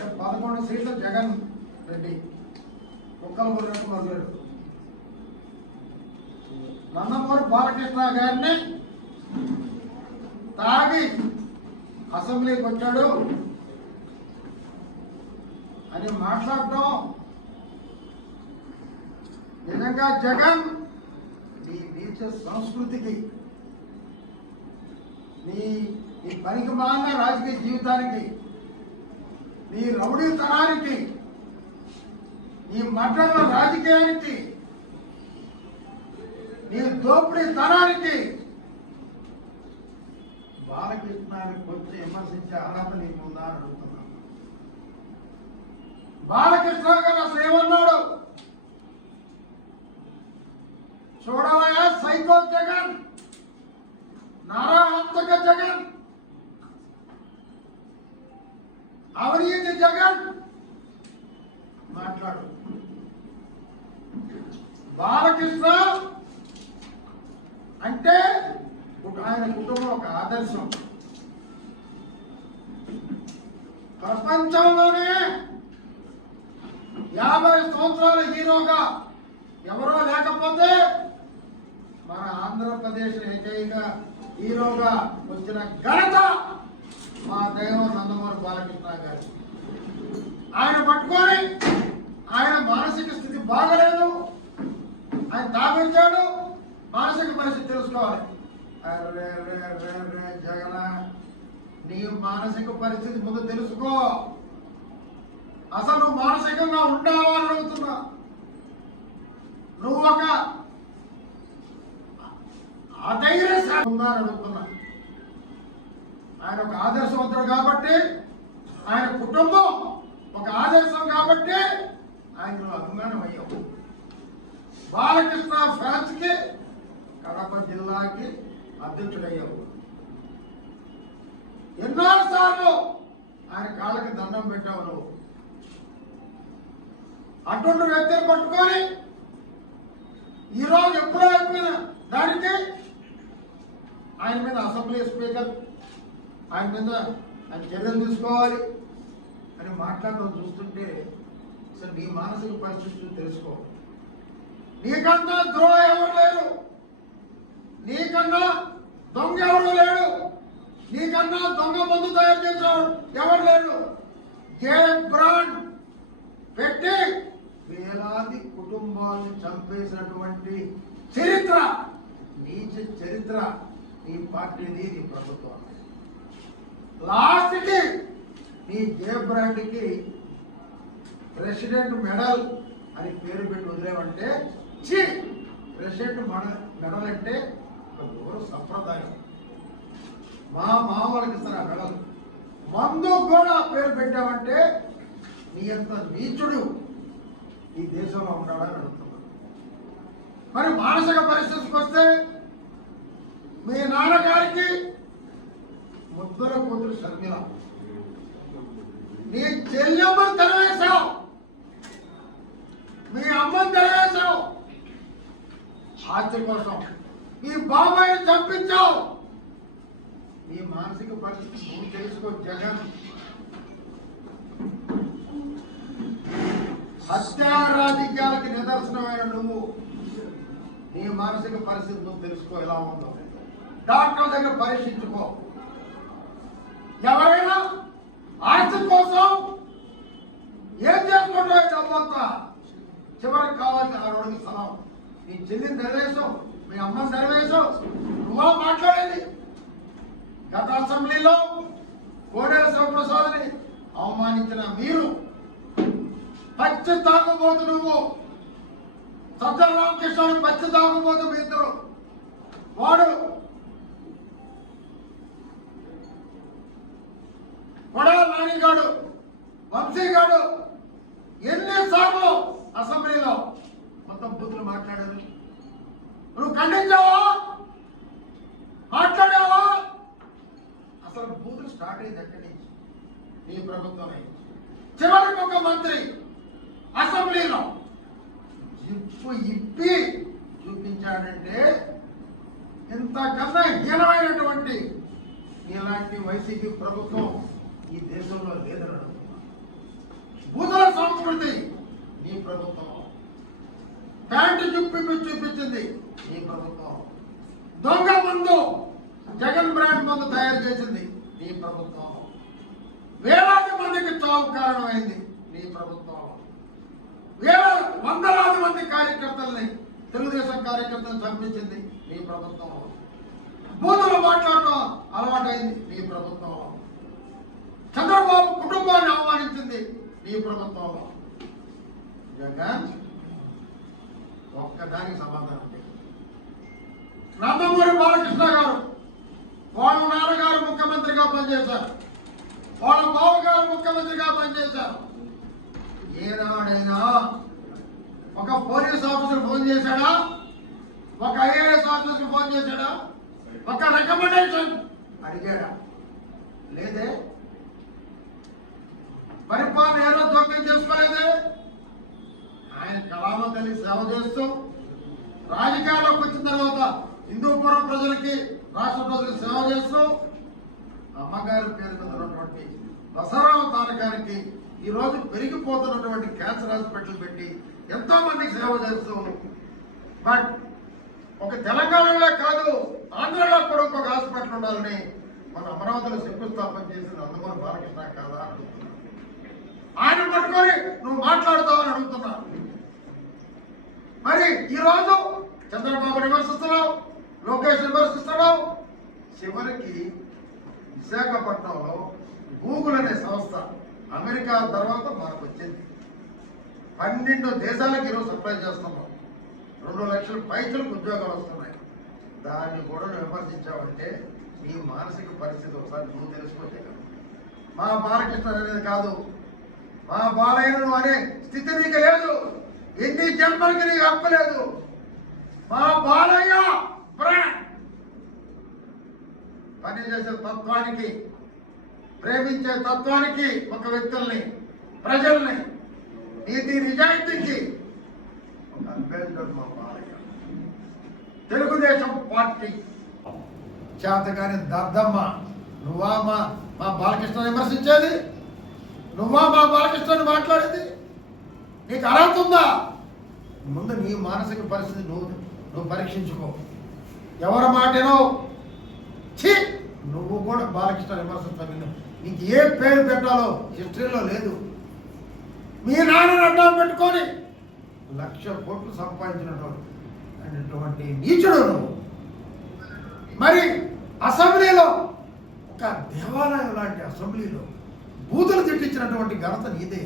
అంటే 11 సీట్లు జగన్ రెడ్డి కుక్కలు బుర్రకు మొదలెడు. నందమూరి బాలకృష్ణ గారిని తాగి అసెంబ్లీకి వచ్చాడు అని మాట్లాడటం నిజంగా జగన్ నీ నీచ సంస్కృతికి, నీ పనికి మాలిన రాజకీయ జీవితానికి, నీ రౌడీతనానికి, నీ మడ్డల రాజకీయానికి, నీ దోపిడీ తనానికి బాలకృష్ణాన్ని కొంచెం విమర్శించే అర్హత నీకు ఉందా అని అడుగుతున్నాను. బాలకృష్ణ గారు అసలు ఏమన్నాడు? చూడవయా సైకో జగన్, నారాహంతక జగన్, అవినీతి జగన్ మాట్లాడు. బాలకృష్ణ అంటే ఆయన కుటుంబం ఒక ఆదర్శం. ప్రపంచంలోనే 50 సంవత్సరాల హీరోగా ఎవరో లేకపోతే మన ఆంధ్రప్రదేశ్ ఏకైక హీరోగా వచ్చిన ఘనత మా దైవం నందమూరి బాలకృష్ణ గారు. ఆయన పట్టుకొని ఆయన మానసిక స్థితి బాగలేదు, ఆయన తాగించాడు, మానసిక పరిస్థితి తెలుసుకోవాలి. జగన్, నీ మానసిక పరిస్థితి ముందు తెలుసుకో. అసలు నువ్వు మానసికంగా ఉంటావా అని అడుగుతున్నా. నువ్వు ఒక అధైర్య ఉందా అని అడుగుతున్నా. ఆయన ఒక ఆదర్శవంతుడు కాబట్టి, ఆయన కుటుంబం ఒక ఆదర్శం కాబట్టి ఆయన నువ్వు అభిమానం అయ్యావు. బాలకృష్ణ ఫ్యాన్స్ కి కడప జిల్లాకి అధ్యక్షుడయ్యావు. ఎన్నోసార్లు ఆయన కాళ్ళకి దండం పెట్టావు. నువ్వు అటువంటి వ్యక్తిని పట్టుకొని ఈరోజు ఎప్పుడో అయిపోయిన దానికి ఆయన మీద అసెంబ్లీ స్పీకర్ ఆయన మీద ఆయన చర్యలు తీసుకోవాలి అని మాట్లాడడం చూస్తుంటే అసలు నీ మానసిక పరిస్థితులు తెలుసుకో. నీకన్నా ద్రోహం ఎవరు లేరు, నీకన్నా దొంగ ఎవరు లేడు, నీకన్నా దొంగ మందు తయారు చేసేవాడు ఎవరు లేడు. జే బ్రాండ్ పెట్టి వేలాది కుటుంబాలను చంపేసినటువంటి చరిత్ర, నీచ చరిత్ర నీ పార్టీది, నీ ప్రభుత్వం. లాస్ట్కి నీ జే బ్రాండ్కి ప్రెసిడెంట్ మెడల్ అని పేరు పెట్టి వదిలేమంటే ప్రెసిడెంట్ మెడల్ అంటే ఒక దూర సంప్రదాయం. మా మామూలుకి ఇస్తారు ఆ మెడల్. మందు కూడా పేరు పెట్టామంటే నీ అంత నీచుడు ఈ దేశంలో ఉంటాడని అడుగుతున్నాను. మరి మానసిక పరిస్థితికి వస్తే మీ నాన్నగారికి ముద్దుల కూతురు షర్మిల, నీ చెల్లెమ్మను తెరవేశావు, మీ అమ్మని తెరవేశావు, ఆస్తి కోసం ఈ బాబాయిని చంపించావు. నీ మానసిక పరిస్థితి నువ్వు తెలుసుకో జగన్. హత్యా రాజకీయాలకి నిదర్శనమైన నువ్వు నీ మానసిక పరిస్థితి నువ్వు తెలుసుకో ఎలా ఉందో. డాక్టర్ దగ్గర పరీక్షించుకో. ఎవరైనా ఆస్తి కోసం ఏం చేసుకుంటావు? డబ్బంతా చివరికి కావాల్సిన 6 అడుగుల స్థలం. నీ చెల్లిని నెరవేశావు, మీ అమ్మని నెరవేశావు. నువ్వా మాట్లాడేది? గత అసెంబ్లీలో కోడెల శివప్రసాద్ని అవమానించిన మీరు పచ్చి తాగుబోతు, నువ్వు సజ్జల రామకృష్ణుడు పచ్చి తాగుబోతు, మీ ఇద్దరు. వాడు కొడాల నానిగాడు, వంశీగాడు ఎన్నిసార్లు అసెంబ్లీలో మొత్తం బూతులు మాట్లాడారు. నువ్వు ఖండించావా? మాట్లాడావా? అసలు బూతులు స్టార్ట్ అయింది ఎక్కడి నుంచి? నీ ప్రభుత్వం. చివరికి ఒక మంత్రి అసెంబ్లీలో జిప్పు ఇప్పి చూపించాడంటే ఇంతకన్నా హీనమైనటువంటి ఇలాంటి వైసీపీ ప్రభుత్వం ఈ దేశంలో లేదని అడుగుతున్నా. బూతుల సంస్కృతి నీ ప్రభుత్వం. ప్యాంటు చూపించింది నీ ప్రభుత్వం. దొంగ మందు, జగన్ బ్రాండ్ మందు తయారు చేసింది నీ ప్రభుత్వం. వేలాది మందికి చావు కారణమైంది నీ ప్రభుత్వం. వందలాది మంది కార్యకర్తల్ని, తెలుగుదేశం కార్యకర్తలను చంపించింది నీ ప్రభుత్వం. బూతులు మాట్లాడటం అలవాటైంది నీ ప్రభుత్వం. చంద్రబాబు కుటుంబాన్ని అవమానించింది నీ ప్రభుత్వంలో. జగన్ ఒక్కదానికి సమాధానం లేదు. నందమూరి బాలకృష్ణ గారు వాళ్ళ నాన్నగారు ముఖ్యమంత్రిగా పనిచేశారు, వాళ్ళ బావగారు ముఖ్యమంత్రిగా పనిచేశారు. ఏనాడైనా ఒక పోలీస్ ఆఫీసర్ ఫోన్ చేశాడా? ఒక ఐఏఎస్ ఆఫీసర్ ఫోన్ చేశాడా? ఒక రికమెండేషన్ అడిగాడా? లేదే. పరిపాలన ఏదో జోక్యం చేసుకోలేదే. ఆయన కళామ తల్లి సేవ చేస్తూ రాజకీయాల్లోకి వచ్చిన తర్వాత హిందూపురం ప్రజలకి, రాష్ట్ర ప్రజలకు సేవ చేస్తూ అమ్మగారి పేరు మీద ఉన్నటువంటి బసవరావు తారకానికి ఈరోజు పెరిగిపోతున్నటువంటి క్యాన్సర్ హాస్పిటల్ పెట్టి ఎంతో మందికి సేవ చేస్తూ, బట్ ఒక తెలంగాణలో కాదు ఆంధ్రలో కూడా ఒక హాస్పిటల్ ఉండాలని మన అమరావతిలో శంకుస్థాపన చేసిన నందమూరి బాలకృష్ణ కాదా అడుగుతున్నా. ఆయన పట్టుకొని నువ్వు మాట్లాడుతావని అడుగుతున్నా. మరి ఈరోజు చంద్రబాబు విమర్శిస్తున్నావు, లోకేష్ విమర్శిస్తున్నావు. చివరికి విశాఖపట్నంలో గూగుల్ అనే సంస్థ అమెరికా తర్వాత మనకు వచ్చింది. 12 దేశాలకు ఈరోజు సప్లై చేస్తున్నాం. 2 లక్షల పైసలకు ఉద్యోగాలు వస్తున్నాయి. దాన్ని కూడా విమర్శించావంటే నీ మానసిక పరిస్థితి ఒకసారి నువ్వు తెలుసుకోవచ్చు కదా. మా బాలకృష్ణ అనేది కాదు, మా బాలయ్యను అనే స్థితి నీకు లేదు. ఎన్ని జన్మలకి నీకు అప్పలేదు. మా బాలయ్య బ్రాండ్ పనిచేసే తత్వానికి, ప్రేమించే తత్వానికి, ఒక వ్యక్తుల్ని, ప్రజల్ని, నీతి నిజాయితీకి ఒక అంబేద్కర్ మా బాలయ్య. తెలుగుదేశం పార్టీ చేతగాని దద్దమ్మ. నువ్వా మా బాలకృష్ణ విమర్శించేది? నువ్వా మా బాలకృష్ణని మాట్లాడేది? నీకు అర్హత ఉందా? ముందు నీ మానసిక పరిస్థితి నువ్వు పరీక్షించుకో. ఎవరి మాటేనో నువ్వు కూడా బాలకృష్ణ విమర్శిస్తాను. నీకు ఏ పేరు పెట్టాలో హిస్టరీలో లేదు. మీ నాన్నని అడ్డం పెట్టుకొని 1,00,000 కోట్లు సంపాదించినటువంటి నీచుడు నువ్వు. మరి అసెంబ్లీలో, ఒక దేవాలయం లాంటి అసెంబ్లీలో బూతులు తిట్టించినటువంటి ఘనత నీదే.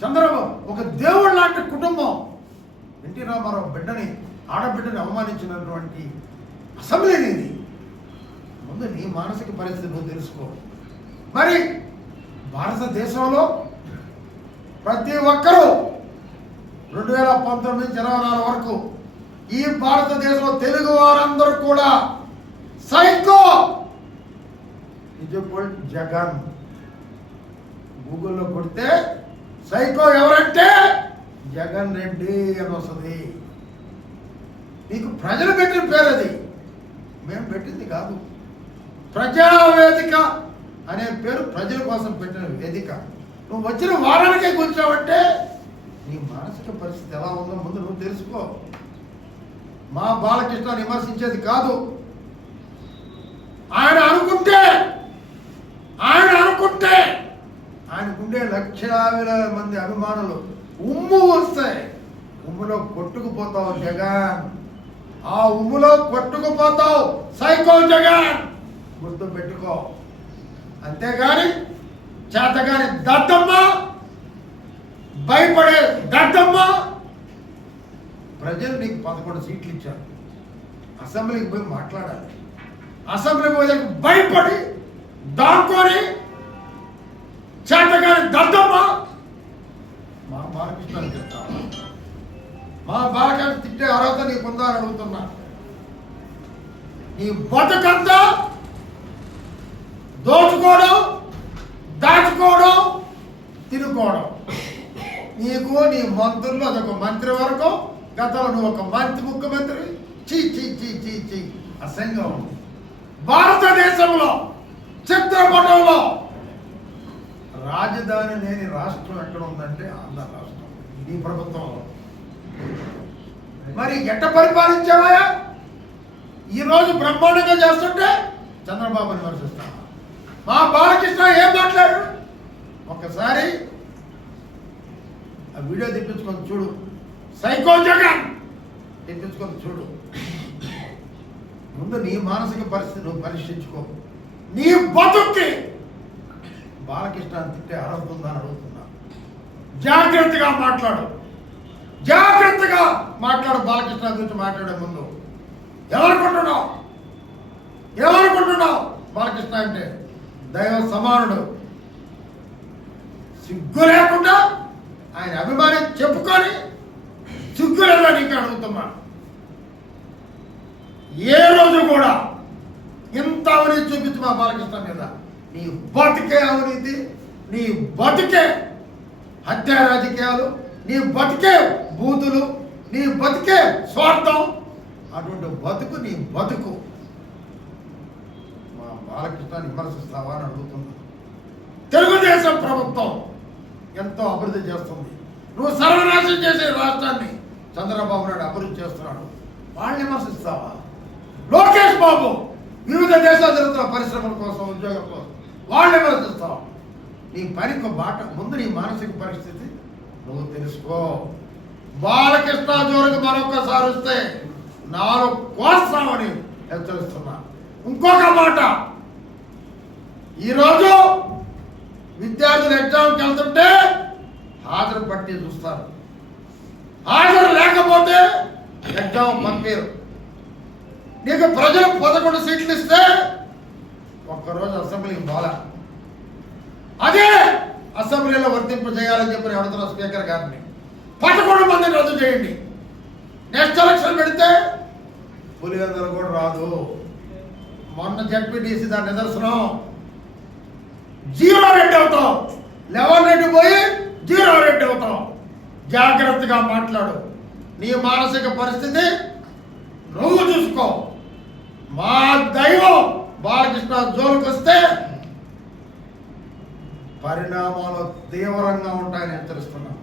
చంద్రబాబు ఒక దేవుడు లాంటి కుటుంబం, ఎన్టీ రామారావు ఆడబిడ్డని అవమానించినటువంటి అసెంబ్లీ నీది. ముందు నీ మానసిక పరిస్థితి నువ్వు తెలుసుకో. మరి భారతదేశంలో ప్రతి ఒక్కరూ 2019 నుంచి 24 వరకు ఈ భారతదేశంలో తెలుగు వారందరూ కూడా సైకో. జగన్ గూగుల్లో కొడితే సైకో ఎవరంటే జగన్ రెడ్డి అని వస్తుంది. నీకు ప్రజలు పెట్టిన పేరు అది, మేము పెట్టింది కాదు. ప్రజావేదిక అనే పేరు ప్రజల కోసం పెట్టిన వేదిక. నువ్వు వచ్చిన వారానికే కూర్చోవంటే నీ మానసిక పరిస్థితి ఎలా ఉందో ముందు నువ్వు తెలుసుకో. మా బాలకృష్ణ విమర్శించేది కాదు. ఆయన అనుకుంటే ఆయనకుండే లక్షల మంది అభిమానులు ఉమ్ము వస్తాయి. ఉమ్ములో కొట్టుకుపోతావు జగన్. ఆ ఉమ్ములో కొట్టుకుపోతావు సైకో జగన్, గుర్తు పెట్టుకో. అంతేగాని చేతగాని దద్దమ్మ, భయపడే దద్దమ్మ. ప్రజలు నీకు 11 సీట్లు ఇచ్చారు. అసెంబ్లీకి పోయి మాట్లాడాలి. అసెంబ్లీకి పోయి భయపడి దాక్కొని చేతగాని దద్దమ్మ మా బాలకృష్ణని చెప్తావా? మా బాలకృష్ణ తిట్టే అర్హత నీకుందా అని అడుగుతున్నా. నీ బతుకంతా దోచుకోవడం, దాచుకోవడం, తినుకోవడం. నీకు నీ మంత్రులు అదొక మంత్రి వరకు. గతంలో నువ్వు ఒక ముఖ్యమంత్రి. చీ చీ చీ చీ చీ అసంగా ఉంది. భారతదేశంలో చిత్రపటంలో రాజధాని లేని రాష్ట్రం ఎక్కడ ఉందంటే ఆంధ్ర రాష్ట్రం ఈ ప్రభుత్వంలో. మరి ఎట్ట పరిపాలించావా? ఈరోజు బ్రహ్మాండంగా చేస్తుంటే చంద్రబాబుని విమర్శిస్తాం. మా బాలకృష్ణ ఏం మాట్లాడు? ఒక్కసారి ఆ వీడియో తెప్పించుకొని చూడు. సైకో జగన్ తెప్పించుకొని చూడు. ముందు నీ మానసిక పరిస్థితి నువ్వు పరీక్షించుకో. నీ బతుక్కి బాలకృష్ణ తిట్టే అర్హత ఉందని అడుగుతున్నా. జాగ్రత్తగా మాట్లాడు, జాగ్రత్తగా మాట్లాడు. బాలకృష్ణ గురించి మాట్లాడే ముందు ఏమనుకుంటున్నావు? బాలకృష్ణ అంటే దైవ సమానుడు. సిగ్గు లేకుండా ఆయన అభిమాని చెప్పుకొని సిగ్గు లేదా నీకు అడుగుతున్నా. ఏ రోజు కూడా ఇంత అవినీతి చూపించు మా బాలకృష్ణ మీద. నీ బతికే అవినీతి, నీ బతికే హత్య రాజకీయాలు, నీ బతికే బూతులు, నీ బతికే స్వార్థం. అటువంటి బతుకు నీ బతుకు. మా బాలకృష్ణాన్ని విమర్శిస్తావా అని అడుగుతున్నా. తెలుగుదేశం ప్రభుత్వం ఎంతో అభివృద్ధి చేస్తుంది. నువ్వు సర్వనాశనం చేసే రాష్ట్రాన్ని చంద్రబాబు నాయుడు అభివృద్ధి చేస్తున్నాడు. వాళ్ళని విమర్శిస్తావా? లోకేష్ బాబు వివిధ దేశాలు జరుగుతున్న పరిశ్రమల కోసం, ఉద్యోగం కోసం వాళ్ళని విమర్శిస్తావు. నీ పనికి బాట. ముందు నీ మానసిక పరిస్థితి నువ్వు తెలుసుకో. బాలకృష్ణ జోలికి మరొకసారి వస్తే 4 కోస్తామని హెచ్చరిస్తున్నా. ఇంకొక మాట, ఈరోజు విద్యార్థులు ఎగ్జామ్కి వెళ్తుంటే హాజరు పట్టి చూస్తారు. హాజరు లేకపోతే ఎగ్జామ్ పంపారు. నీకు ప్రజలు 11 సీట్లు ఇస్తే ఒక్కరోజు అసెంబ్లీకి పోలా. అదే అసెంబ్లీలో వర్తింపు చేయాలని చెప్పి అడుగుతున్న స్పీకర్ గారిని 11 మందిని రద్దు చేయండి. నెక్స్ట్ ఎలక్షన్ పెడితే పులివెందులు కూడా రాదు. మొన్న జడ్పీటీసీ దాని నిదర్శనం. 0 రెడ్డి అవుతాం. 11 రెడ్డి పోయి 0 రెడ్డి అవుతాం. జాగ్రత్తగా మాట్లాడు. నీ మానసిక పరిస్థితి నువ్వు చూసుకో. మా దైవం బాలకృష్ణ జోలికి వస్తే పరిణామాలు తీవ్రంగా ఉంటాయని హెచ్చరిస్తున్నాం.